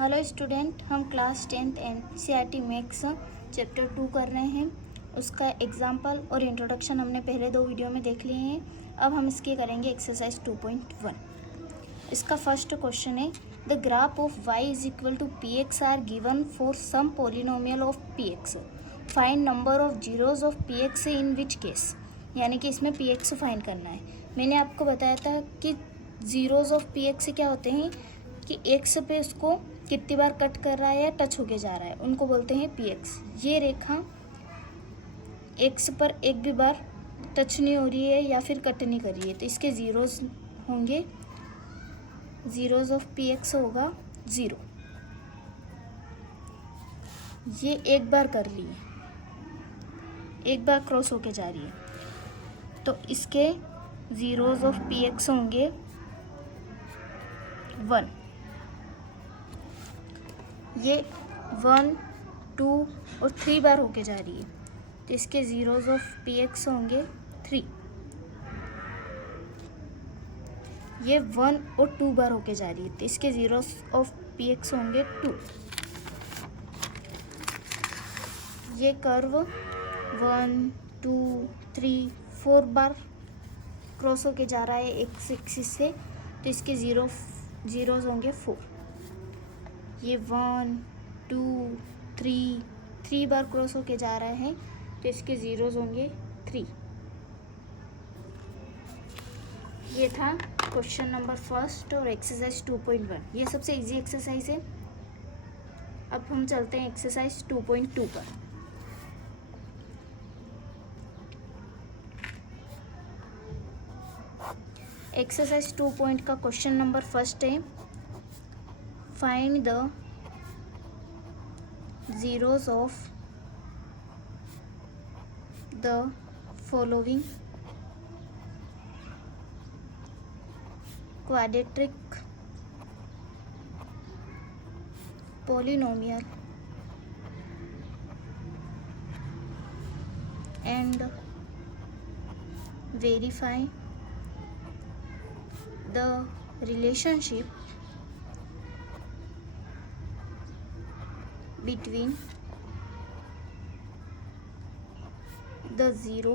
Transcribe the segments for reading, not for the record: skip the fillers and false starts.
Hello student, हम class 10th NCERT maths chapter 2 कर रहे हैं। उसका एग्जाम्पल और इंट्रोडक्शन हमने पहले 2 वीडियो में देख लिए हैं। अब हम इसके करेंगे एक्सरसाइज 2.1। इसका फर्स्ट क्वेश्चन है, the graph of y is equal to P X are given for some polynomial of P X. Find number of zeros of P X in which case. यानी कि इसमें पी एक्स फाइंड करना है। मैंने आपको बताया था कि जीरोज ऑफ पी एक्स क्या होते हैं कि एक्स पे उसको कितनी बार कट कर रहा है या टच होके जा रहा है, उनको बोलते हैं पी एक्स। ये रेखा एक्स पर एक भी बार टच नहीं हो रही है या फिर कट नहीं कर रही है, तो इसके ज़ीरोज़ होंगे। ज़ीरोज़ ऑफ पी एक्स होगा 0। ये एक बार कर रही है, एक बार क्रॉस होके जा रही है, तो इसके ज़ीरोज़ ऑफ पी एक्स होंगे 1। ये 1, 2 और 3 बार होके जा रही है, तो इसके ज़ीरोज़ ऑफ पी एक्स होंगे 3। ये 1 और 2 बार होके जा रही है, तो इसके ज़ीरोज़ ऑफ पी एक्स होंगे 2। ये कर्व 1, 2, 3, 4 बार क्रॉस होके जा रहा है एक्स एक्सिस से, तो इसके ज़ीरोज़ होंगे 4। ये 1, 2, 3 बार क्रॉस होके जा रहा है, तो इसके ज़ीरोज़ होंगे 3। ये था क्वेश्चन नंबर फर्स्ट और एक्सरसाइज 2.1। ये सबसे इजी एक्सरसाइज है। अब हम चलते हैं एक्सरसाइज 2.2 पर। एक्सरसाइज 2 पॉइंट का क्वेश्चन नंबर फर्स्ट है, find the zeros of the following quadratic polynomial and verify the relationship between the zero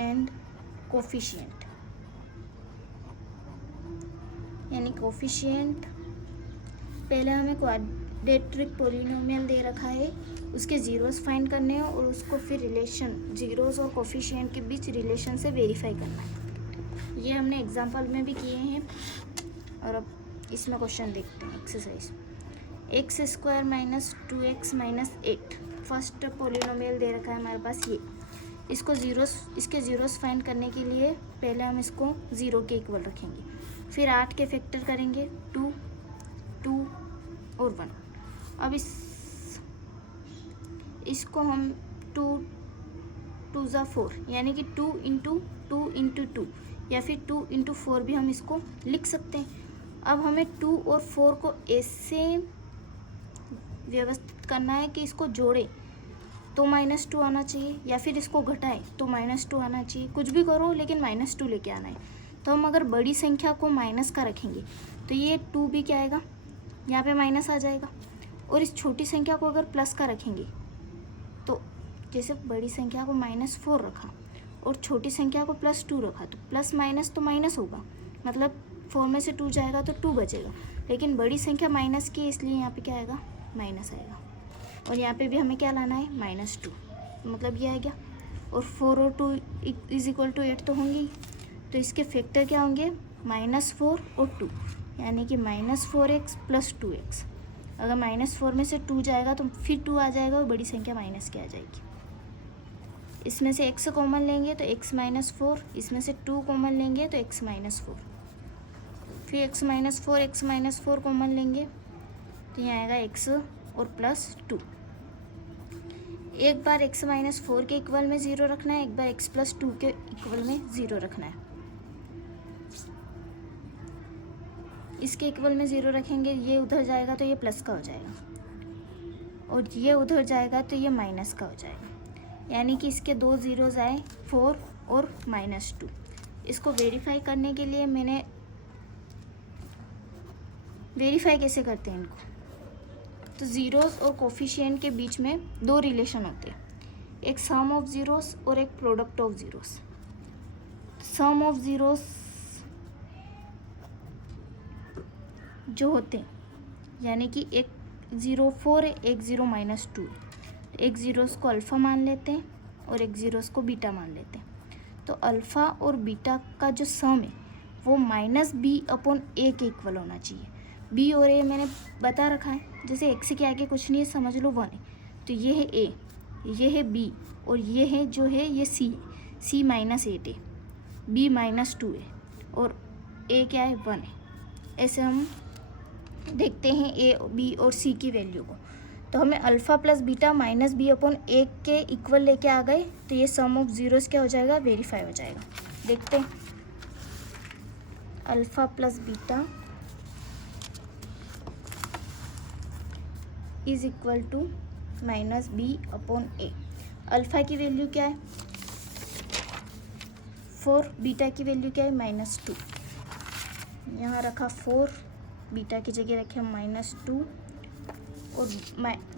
and coefficient. यानी कोफिशिएंट पहले हमें क्वाड्रेटिक पोलिनोमियल दे रखा है, उसके ज़ीरोज़ फाइंड करने हैं और उसको फिर रिलेशन ज़ीरोज़ और कोफिशिएंट के बीच रिलेशन से वेरीफाई करना है। ये हमने एग्जांपल में भी किए हैं और अब इसमें क्वेश्चन देखते हैं। Exercise x square minus 2x minus 8 first polynomial दे रखा है हमारे पास। ये इसके ज़ीरोज़ फाइंड करने के लिए पहले हम इसको 0 के इक्वल रखेंगे, फिर 8 के फैक्टर करेंगे 2, 2 और 1। अब इसको हम 2 2 ज़ा 4 यानी कि 2 इंटू 2 इंटू 2 या फिर 2 इंटू 4 भी हम इसको लिख सकते हैं। अब हमें 2 और 4 को ऐसे व्यवस्थित करना है कि इसको जोड़े तो -2 आना चाहिए, या फिर इसको घटाएं तो -2 आना चाहिए। कुछ भी करो लेकिन -2 लेके आना है। तो हम अगर बड़ी संख्या को माइनस का रखेंगे तो ये 2 भी क्या आएगा, यहाँ पे माइनस आ जाएगा। और इस छोटी संख्या को अगर प्लस का रखेंगे तो जैसे बड़ी संख्या को -4 रखा और छोटी संख्या को +2 रखा, तो प्लस माइनस तो माइनस होगा, मतलब 4 में से 2 जाएगा तो 2 बचेगा। लेकिन बड़ी संख्या माइनस की, इसलिए यहाँ पे क्या आएगा, माइनस आएगा। और यहाँ पे भी हमें क्या लाना है, -2, मतलब ये आ गया। और 4 और 2 इज इक्वल टू 8 तो होंगे, तो इसके फैक्टर क्या होंगे, -4 और 2, यानी कि -4x + 2x। अगर -4 में से 2 जाएगा तो फिर 2 आ जाएगा और बड़ी संख्या माइनस की आ जाएगी। इसमें से x कॉमन लेंगे तो x -4, इसमें से 2 कॉमन लेंगे तो x -4, फिर x -4 कॉमन लेंगे तो यहाँ आएगा x और +2। एक बार x -4 के इक्वल में 0 रखना है, एक बार x + 2 के इक्वल में 0 रखना है। इसके इक्वल में 0 रखेंगे, ये उधर जाएगा तो ये प्लस का हो जाएगा और ये उधर जाएगा तो ये माइनस का हो जाएगा। यानी कि इसके 2 ज़ीरोज़ आए, 4 और -2। इसको वेरीफाई करने के लिए मैंने वेरीफाई कैसे करते हैं इनको? तो ज़ीरोस और कोफिशिएंट के बीच में दो रिलेशन होते हैं, एक सम ऑफ ज़ीरोस और एक product of zeros. Sum of zeros जो होते हैं, यानी कि एक 0 4 है, एक 0 -2, एक ज़ीरोस को अल्फ़ा मान लेते हैं और एक ज़ीरोस को बीटा मान लेते हैं। तो अल्फ़ा और बीटा का जो सम है वो -b/a के इक्वल होना चाहिए। b और a मैंने बता रखा है, जैसे x के आगे कुछ नहीं है, समझ लो 1 है, तो ये है a, ये है b और ये है जो है ये c -8 है, b -2 है और a क्या है 1 है। ऐसे हम देखते हैं a, b और c की वैल्यू को। तो हमें अल्फ़ा प्लस बीटा -b/a के इक्वल लेके आ गए, तो ये सम ऑफ ज़ीरोस क्या हो जाएगा? वेरीफाई हो जाएगा। देखते हैं, alpha plus beta is equal to -b/a। Alpha की वैल्यू क्या है? 4, बीटा की वैल्यू क्या है? -2। यहाँ रखा 4, बीटा की जगह रखे हम -2 और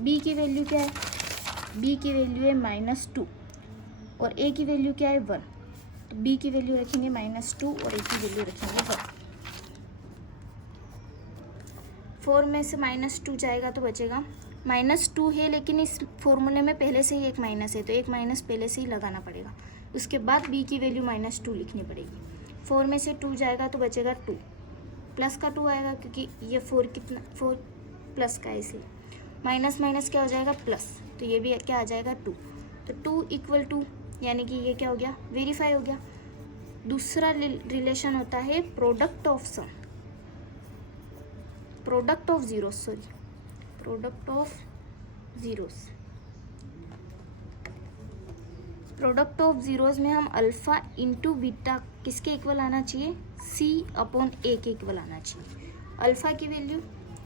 b की वैल्यू क्या है? b की वैल्यू है -2 और a की वैल्यू क्या है? 1। तो b की वैल्यू रखेंगे -2 और a की वैल्यू रखेंगे 1। 4 में से -2 जाएगा तो बचेगा -2 है, लेकिन इस फॉर्मूले में पहले से ही एक माइनस है, तो एक माइनस पहले से ही लगाना पड़ेगा। उसके बाद b की वैल्यू -2 लिखनी पड़ेगी। 4 में से 2 जाएगा तो बचेगा 2, प्लस का 2 आएगा क्योंकि ये 4 प्लस का है, इसलिए माइनस माइनस क्या हो जाएगा? प्लस, तो ये भी क्या आ जाएगा? 2। तो 2 = 2, यानी कि ये क्या हो गया? वेरीफाई हो गया। दूसरा रिलेशन होता है product of zeros, product of zeros में हम अल्फ़ा इंटू बीटा किसके इक्वल आना चाहिए? c/a के इक्वल आना चाहिए। अल्फ़ा की वैल्यू,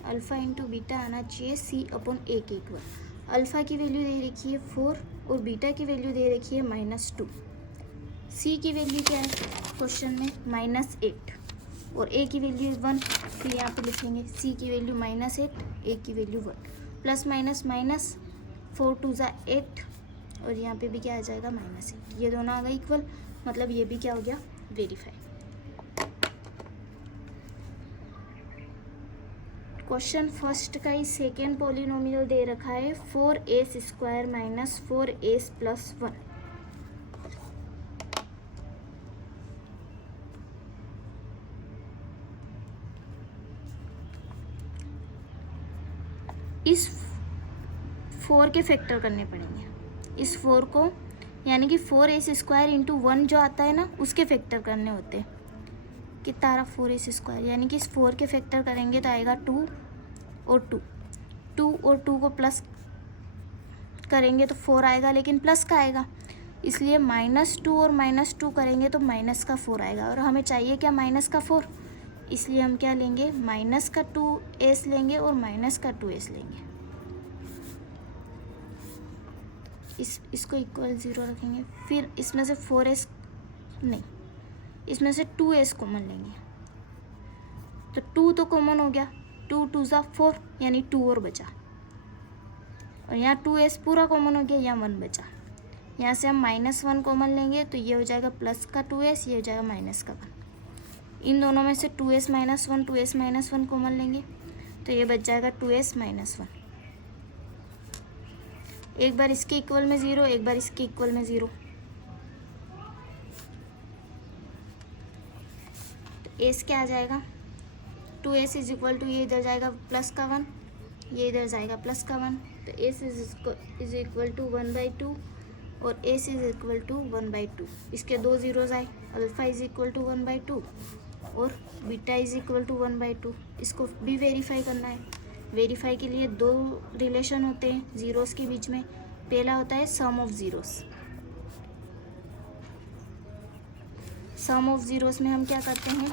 अल्फ़ा इंटू बीटा आना चाहिए c/a के इक्वल। अल्फ़ा की वैल्यू दे रखी है 4 और बीटा की वैल्यू दे रखी है -2। c की वैल्यू क्या है क्वेश्चन में? -8 और a की वैल्यू 1, फिर यहाँ पे लिखेंगे c की वैल्यू -8, a की वैल्यू 1, प्लस माइनस माइनस 4 2 = 8 और यहाँ पे भी क्या आ जाएगा? -8। ये दोनों आ गए इक्वल, मतलब ये भी क्या हो गया? वेरीफाई। क्वेश्चन फर्स्ट का ही सेकेंड पॉलिनोमियल दे रखा है 4a² - 4a + 1। इस 4 के फैक्टर करने पड़ेंगे, इस 4 को, यानी कि 4a² × 1 जो आता है ना, उसके फैक्टर करने होते हैं। कितना आ रहा? 4a², यानी कि इस 4 के फैक्टर करेंगे तो आएगा 2 और 2, 2 और 2 को प्लस करेंगे तो 4 आएगा, लेकिन प्लस का आएगा, इसलिए -2 और -2 करेंगे तो माइनस का 4 आएगा, और हमें चाहिए क्या? माइनस का 4, इसलिए हम क्या लेंगे? माइनस का 2s लेंगे और माइनस का 2s लेंगे। इसको इक्वल 0 रखेंगे, फिर इसमें से 4s नहीं, इसमें से 2s कॉमन लेंगे, तो 2 तो कॉमन हो गया, 2 2 = 4, यानी 2 और बचा, और यहाँ 2s पूरा कॉमन हो गया, यहाँ 1 बचा। यहाँ से हम -1 कॉमन लेंगे तो ये हो जाएगा प्लस का 2s, ये हो जाएगा माइनस का 1। इन दोनों में से 2s - 1 2s - 1 कॉमन लेंगे तो ये बच जाएगा 2s - 1। एक बार इसके इक्वल में 0, एक बार इसके इक्वल में 0, तो s क्या आ जाएगा? 2s = ये इधर जाएगा प्लस का 1, ये इधर जाएगा प्लस का 1, तो s = 1/2 और s = 1/2। इसके 2 ज़ीरोज़ आए, अल्फ़ा = 1/2 और बीटा = 1/2। इसको भी वेरीफाई करना है। वेरीफाई के लिए 2 रिलेशन होते हैं ज़ीरोस के बीच में। पहला होता है sum of zeros. Sum of zeros में हम क्या करते हैं?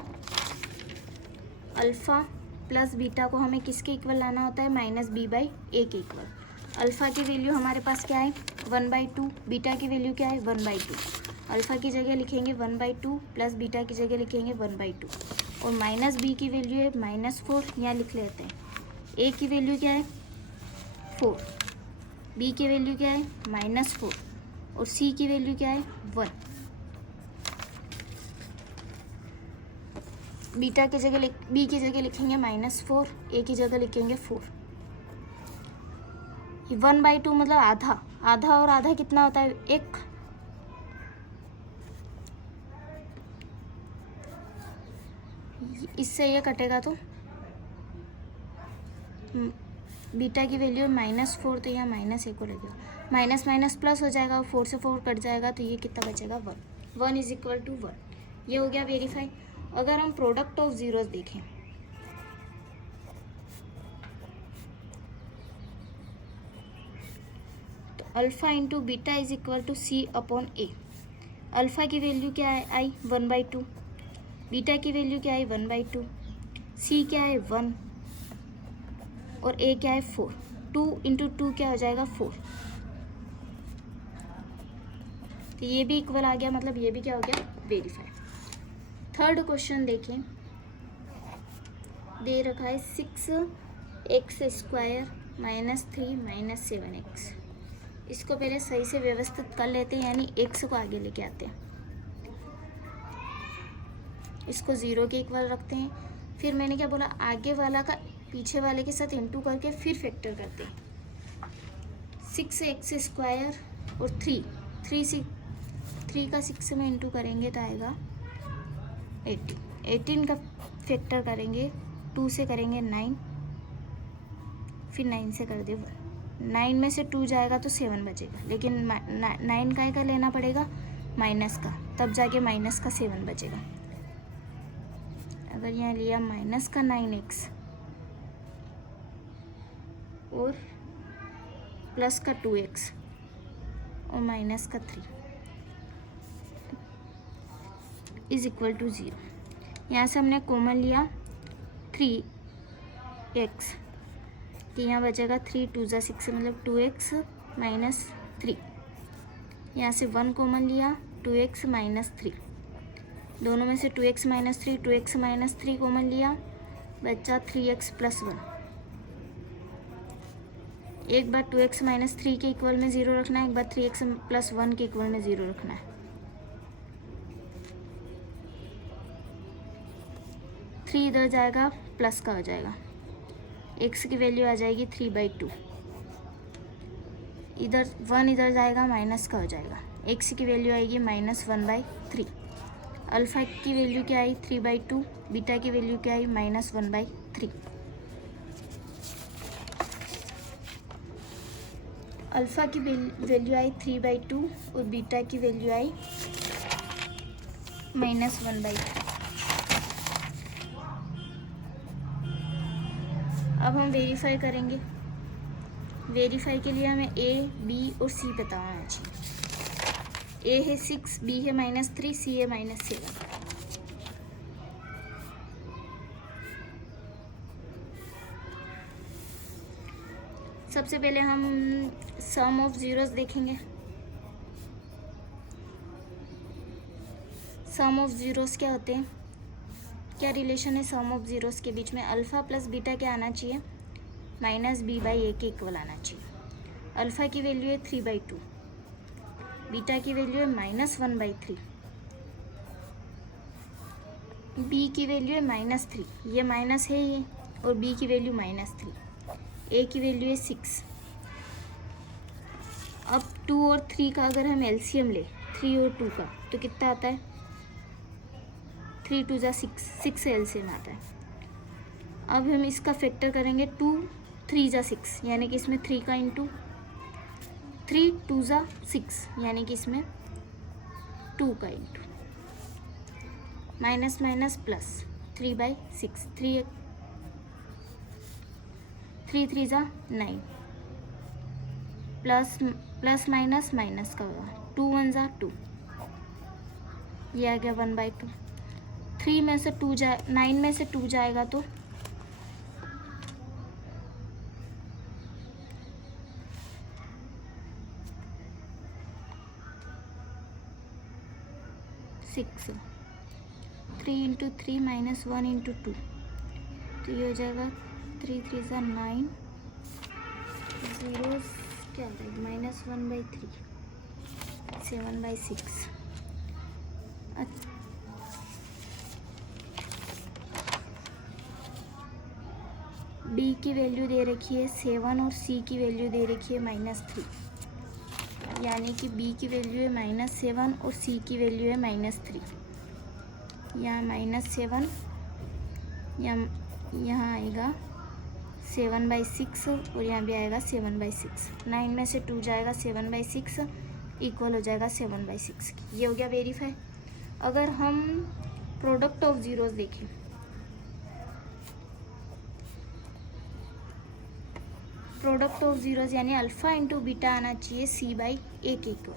अल्फ़ा प्लस बीटा को हमें किसके इक्वल लाना होता है? -b/a के इक्वल। अल्फ़ा की वैल्यू हमारे पास क्या है? 1/2, बीटा की वैल्यू क्या है? 1/2। अल्फ़ा की जगह लिखेंगे 1/2 प्लस बीटा की जगह लिखेंगे 1/2 और माइनस बी की वैल्यू है -4, यहाँ लिख लेते हैं। ए की वैल्यू क्या है 4, बी की वैल्यू क्या है -4 और सी की वैल्यू क्या है 1। बीटा की जगह बी की जगह लिखेंगे -4, ए की जगह लिखेंगे 4। 1/2 मतलब आधा, आधा और आधा कितना होता है 1। इससे ये कटेगा तो बीटा की वैल्यू -4 तो यहाँ -1 को लगेगा, माइनस माइनस प्लस हो जाएगा, 4 से 4 कट जाएगा तो ये कितना बचेगा 1। 1 = 1। ये हो गया वेरीफाई। अगर हम प्रोडक्ट ऑफ जीरोस देखें तो alpha into beta = C/A। Alpha की वैल्यू क्या है आई 1/2, बीटा की वैल्यू क्या है 1/2, सी क्या है 1 और ए क्या है 4। 2 × 2 क्या हो जाएगा 4। तो ये भी इक्वल आ गया, मतलब ये भी क्या हो गया वेरीफाई। थर्ड क्वेश्चन देखें, दे रखा है 6x² - 3 - 7x। इसको पहले सही से व्यवस्थित कर लेते हैं, यानी x को आगे लेके आते हैं, इसको 0 के इक्वल रखते हैं। फिर मैंने क्या बोला, आगे वाला का पीछे वाले के साथ इंटू करके फिर फैक्टर करते हैं। 6x² और 3 का 6 में इंटू करेंगे तो आएगा 18 का फैक्टर करेंगे 2 से करेंगे 9, फिर 9 से कर दे 9 में से 2 जाएगा तो 7 बचेगा, लेकिन 9 का लेना पड़ेगा माइनस का, तब जाके माइनस का 7 बचेगा। अगर यहाँ लिया माइनस का 9x और प्लस का 2x और माइनस का 3 = 0। यहाँ से हमने कॉमन लिया 3x, कि यहाँ बचेगा 3 × 2 = 6 मतलब 2x - 3। यहाँ से 1 कॉमन लिया 2x - 3, दोनों में से 2x - 3 2x - 3 कॉमन लिया, बचा 3x + 1। एक बार 2x - 3 के इक्वल में 0 रखना है, एक बार 3x + 1 के इक्वल में 0 रखना है। 3 इधर जाएगा प्लस का हो जाएगा, x की वैल्यू आ जाएगी 3/2। इधर 1 इधर जाएगा माइनस का हो जाएगा, x की वैल्यू आएगी -1/3। अल्फ़ा की वैल्यू क्या आई 3/2, बीटा की वैल्यू क्या आई -1/3। अल्फ़ा की वैल्यू आई 3/2 और बीटा की वैल्यू आई -1/3। अब हम वेरीफाई करेंगे। वेरीफाई के लिए हमें A, B और C पता होना चाहिए। A है 6, B है -3, C है -7। सबसे पहले हम सम ऑफ जीरोस देखेंगे। सम ऑफ जीरोस क्या होते हैं, क्या रिलेशन है सम ऑफ जीरोस के बीच में। अल्फ़ा प्लस बीटा क्या आना चाहिए -b/a के इक्वल आना चाहिए। अल्फ़ा की वैल्यू है 3/2, बीटा की वैल्यू है -1/3, b की वैल्यू है -3, ये माइनस है ये, और b की वैल्यू -3, a की वैल्यू है 6। अब 2 और 3 का अगर हम एलसीएम ले 3 और 2 का तो कितना आता है 3 × 2 = 6, 6 से एलसीएम आता है। अब हम इसका फैक्टर करेंगे 2 3 × 6, यानी कि इसमें 3 का इंटू, 3 2 × 6 यानी कि इसमें 2 का into, minus minus plus 3/6, 3 3 × 9, plus minus minus का होगा 2 1 × 2, ये आ गया 1/2। 3 में से 2 9 में से 2 जाएगा तो 2 6, 3 इंटू 3 माइनस 1 इंटू 2, तो ये हो जाएगा 3 3 सा 9, जीरो क्या हो जाएगा -1/3, 7/6। डी की वैल्यू दे रखी है 7 और सी की वैल्यू दे रखी है -3, यानी कि बी की वैल्यू है -7 और सी की वैल्यू है -3। यहाँ -7, यहाँ आएगा 7/6 और यहाँ भी आएगा 7/6। 9 में से 2 जाएगा 7/6 इक्वल हो जाएगा 7/6। ये हो गया वेरीफाई। अगर हम प्रोडक्ट ऑफ ज़ीरोस देखें, प्रोडक्ट ऑफ ज़ीरोस यानी अल्फ़ा इंटू बीटा आना चाहिए C/A के इक्वल।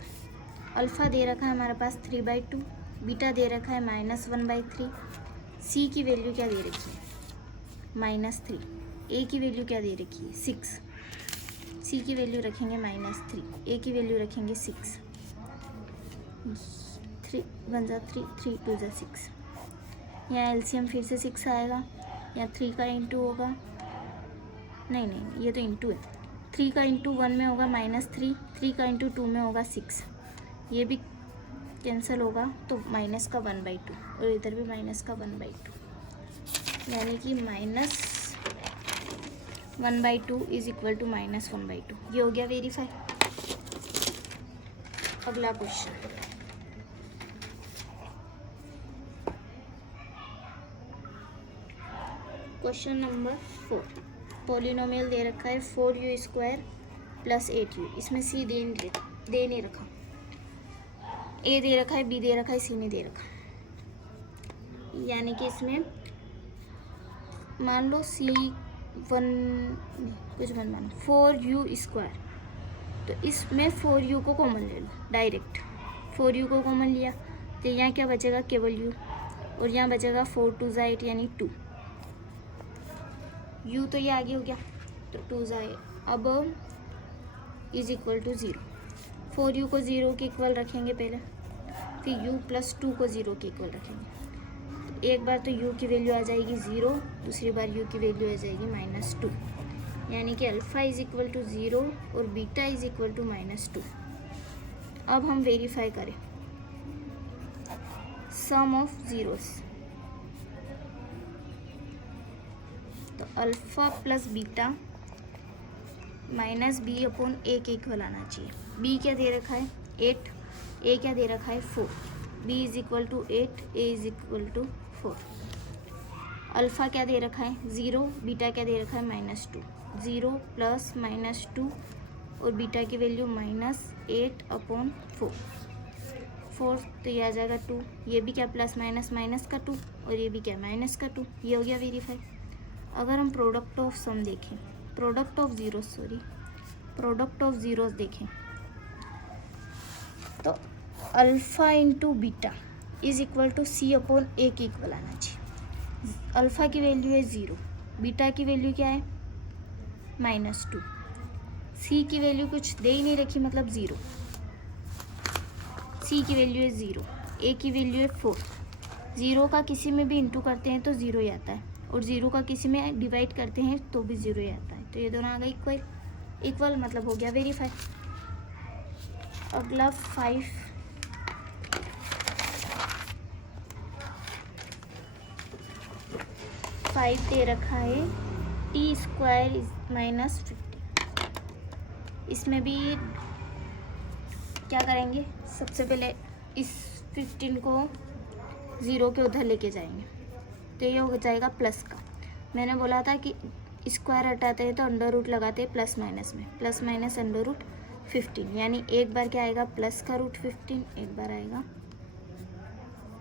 अल्फ़ा दे रखा है हमारे पास 3/2, बीटा दे रखा है -1/3, सी की वैल्यू क्या दे रखी है -3, ए की वैल्यू क्या दे रखी है 6, सी की वैल्यू रखेंगे -3, ए की वैल्यू रखेंगे 6, 3 1 जा 3, 3 2 जा 6। यहाँ एलसीएम फिर से 6 आएगा, यहाँ 3 का इंटू होगा, नहीं ये तो इंटू है, 3 का इंटू 1 में होगा -3, 3 का इंटू 2 में होगा 6, ये भी कैंसिल होगा तो माइनस का 1/2 और इधर भी माइनस का 1/2, यानी कि -1/2 इज इक्वल टू -1/2। ये हो गया वेरीफाई। अगला क्वेश्चन, क्वेश्चन नंबर 4। पॉलिनोमियल दे रखा है 4u² + 8u। इसमें सी दे नहीं रखा, ए दे रखा है, बी दे रखा है, सी नहीं दे रखा, यानी कि इसमें मान लो C1 कुछ मत मानो 4u², तो इसमें 4u को कॉमन ले लो डायरेक्ट। 4u को कॉमन लिया तो यहाँ क्या बचेगा, केवल u, और यहाँ बचेगा 4 2 जा 8 यानी 2, u तो ये आगे हो गया तो 2 जा 8, अब इज इक्वल टू 0। 4u को 0 के इक्वल रखेंगे पहले, फिर u + 2 को 0 के इक्वल रखेंगे। तो एक बार तो u की वैल्यू आ जाएगी 0, दूसरी बार u की वैल्यू आ जाएगी -2, यानी कि अल्फ़ा इज इक्वल टू 0 और बीटा इज इक्वल टू -2। अब हम वेरीफाई करें सम ऑफ ज़ीरोस, तो अल्फ़ा + बीटा -b/a के इक्वल आना चाहिए। b क्या दे रखा है 8, a क्या दे रखा है 4, b is equal to 8, a is equal to 4। Alpha क्या दे रखा है 0, बीटा क्या दे रखा है -2, 0 + -2 और बीटा की वैल्यू -8/4, 4 तो ये आ जाएगा 2, ये भी क्या प्लस माइनस का 2 और ये भी क्या माइनस का 2। ये हो गया वेरीफाई। अगर हम प्रोडक्ट ऑफ सम देखें, प्रोडक्ट ऑफ ज़ीरोस देखें, तो alpha into beta is equal to C/A के इक्वल आना चाहिए। अल्फ़ा की वैल्यू है 0, बीटा की वैल्यू क्या है -2, सी की वैल्यू कुछ दे ही नहीं रखी मतलब 0, सी की वैल्यू है 0, ए की वैल्यू है 4। 0 का किसी में भी इंटू करते हैं तो 0 ही आता है, और 0 का किसी में डिवाइड करते हैं तो भी 0 ही आता है, तो ये दोनों आ गए इक्वल मतलब हो गया वेरीफाई। अगला 5 दे रखा है t² -50। इसमें भी क्या करेंगे, सबसे पहले इस 15 को 0 के उधर लेके जाएंगे तो ये हो जाएगा प्लस का। मैंने बोला था कि स्क्वायर हटाते हैं तो अंडर रूट लगाते हैं प्लस माइनस में, प्लस माइनस अंडर रूट 15, यानी एक बार क्या आएगा प्लस का रूट 15, एक बार आएगा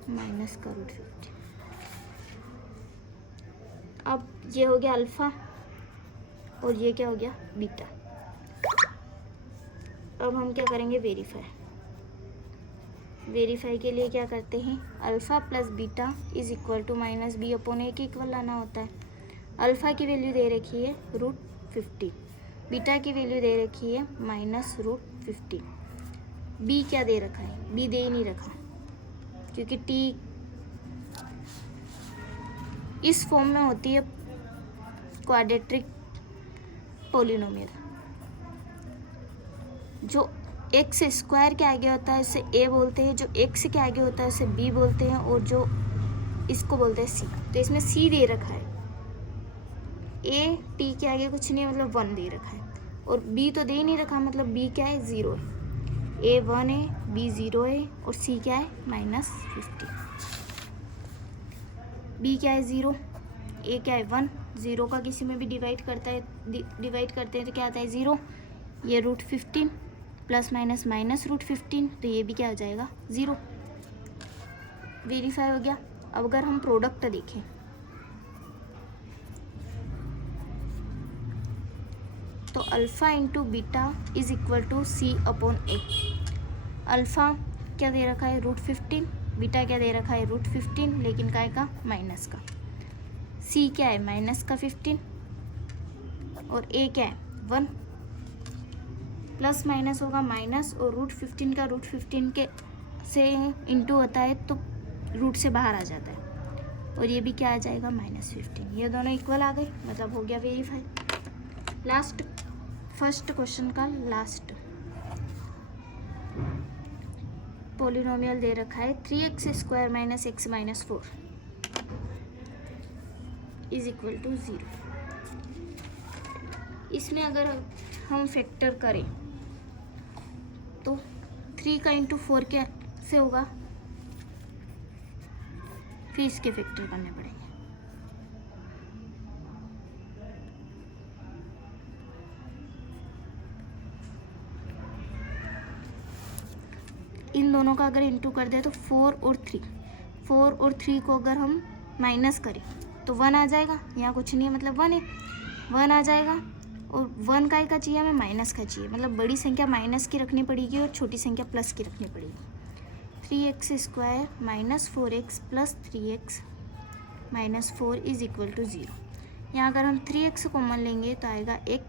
माइनस का रूट 15। अब ये हो गया अल्फ़ा और ये क्या हो गया बीटा। अब हम क्या करेंगे वेरीफाई के लिए क्या करते हैं, alpha + beta is equal to -b/a के इक्वल लाना होता है। अल्फ़ा की वैल्यू दे रखी है √50, बीटा की वैल्यू दे रखी है -√50। बी क्या दे रखा है, बी दे ही नहीं रखा, क्योंकि टी इस फॉर्म में होती है क्वाड्रेटिक पोलिनोमियल। जो एक्स स्क्वायर के आगे होता है उसे ए बोलते हैं, जो एक्स के आगे होता है उसे बी बोलते हैं, और जो इसको बोलते हैं सी। तो इसमें सी दे रखा है, ए टी के आगे कुछ नहीं है मतलब 1 दे रखा है, और बी तो दे ही नहीं रखा मतलब बी क्या है 0 है। ए 1 है, बी 0 है, और सी क्या है -50। बी क्या है 0, ए क्या है 1, 0 का किसी में भी डिवाइड करते हैं तो क्या आता है 0। ये √15 प्लस माइनस माइनस √15, तो ये भी क्या हो जाएगा 0। वेरीफाई हो गया। अब अगर हम प्रोडक्ट देखें तो alpha into beta is equal to C/A। Alpha क्या दे रखा है √15, बीटा क्या दे रखा है √15, लेकिन काय का माइनस का। सी क्या है -15, और ए क्या है 1। प्लस माइनस होगा माइनस, और √15 का √15 के से इंटू होता है तो रूट से बाहर आ जाता है, और ये भी क्या आ जाएगा -15। ये दोनों इक्वल आ गए, मतलब हो गया वेरीफाई। लास्ट फर्स्ट क्वेश्चन का लास्ट पोलिनोमियल दे रखा है 3x² - x - 4 is equal to 0। इसमें अगर हम फैक्टर करें तो 3 का इंटू 4 क्या से होगा, फिर इसके फैक्टर करने पड़ेंगे। इन दोनों का अगर इंटू कर दे तो 4 और 3 को अगर हम माइनस करें तो 1 आ जाएगा। यहाँ कुछ नहीं है मतलब 1 है, 1 आ जाएगा। और 1 का चाहिए हमें माइनस का चाहिए, मतलब बड़ी संख्या माइनस की रखनी पड़ेगी और छोटी संख्या प्लस की रखनी पड़ेगी। 3x² - 4x + 3x - 4 is equal to 0। यहाँ अगर हम 3x कॉमन लेंगे तो आएगा x,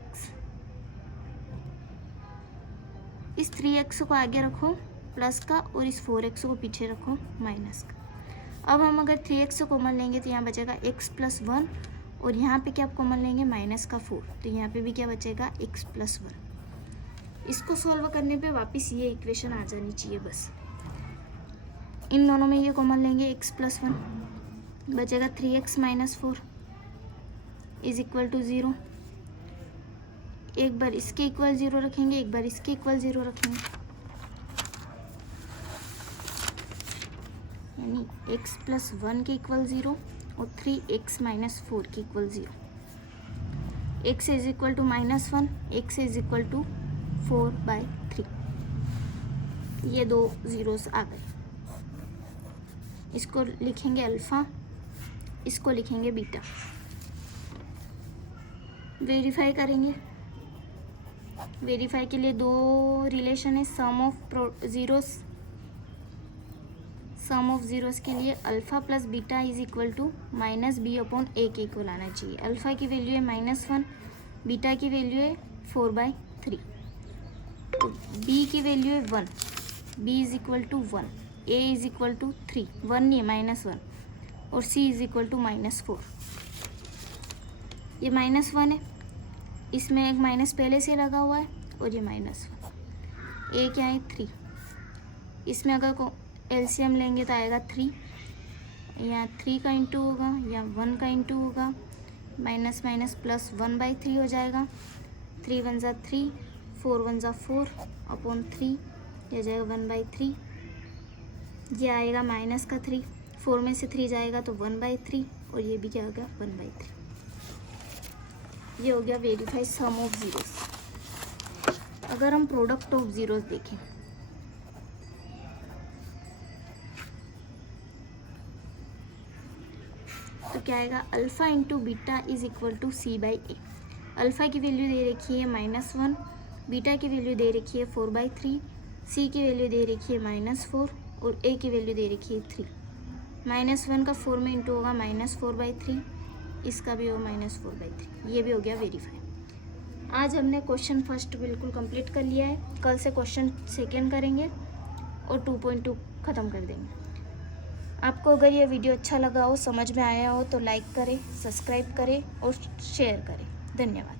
इस 3x को आगे रखो प्लस का, और इस 4x को पीछे रखो माइनस का। अब हम अगर 3x कॉमन लेंगे तो यहाँ बचेगा x + 1, और यहाँ पे क्या आप कॉमन लेंगे -4, तो यहाँ पे भी क्या बचेगा x + 1। इसको सॉल्व करने पे वापस ये इक्वेशन आ जानी चाहिए बस। इन दोनों में ये कॉमन लेंगे x + 1, बचेगा 3x - 4 इज इक्वल टू 0। एक बार इसके इक्वल 0 रखेंगे, एक बार इसके इक्वल 0 रखेंगे, यानी x + 1 के इक्वल 0 और 3x - 4 के equal 0। x is equal to -1, x is equal to 4/3। ये दो ज़ीरोस आ गए। इसको लिखेंगे अल्फ़ा, इसको लिखेंगे बीटा। वेरीफाई करेंगे। वेरीफाई के लिए दो रिलेशन है, सम ऑफ ज़ीरोस के लिए alpha + beta is equal to -b/a के इक्वल आना चाहिए। अल्फ़ा की वैल्यू है -1, बीटा की वैल्यू है 4/3, तो b की वैल्यू है 1, b is equal to 1, a is equal to 3, 1 नहीं है -1, और c इज इक्वल टू -4। ये -1 है, इसमें एक माइनस पहले से लगा हुआ है, और ये -1। a क्या है 3, इसमें अगर एलसीएम लेंगे तो आएगा 3, यहाँ 3 का इंटू होगा, या 1 का इंटू होगा, माइनस माइनस प्लस 1/3 हो जाएगा। 3 × 1 = 3, 4 × 1 = 4 अपॉन 3, यह जाएगा 1/3। ये आएगा -3, 4 में से 3 जाएगा तो 1/3, और ये भी क्या हो गया 1/3। ये हो गया वेरीफाई सम ऑफ ज़ीरोस। अगर हम प्रोडक्ट ऑफ ज़ीरोस देखें तो क्या आएगा, alpha into beta is equal to C/A। Alpha की वैल्यू दे रखी है -1, बीटा की वैल्यू दे रखी है 4/3, C की वैल्यू दे रखी है -4, और A की वैल्यू दे रखी है 3। -1 का 4 में इंटू होगा -4/3, इसका भी होगा -4/3। ये भी हो गया वेरीफाई। आज हमने क्वेश्चन फर्स्ट बिल्कुल कंप्लीट कर लिया है। कल से क्वेश्चन सेकेंड करेंगे और 2.2 ख़त्म कर देंगे। आपको अगर ये वीडियो अच्छा लगा हो, समझ में आया हो तो लाइक करें, सब्सक्राइब करें और शेयर करें। धन्यवाद।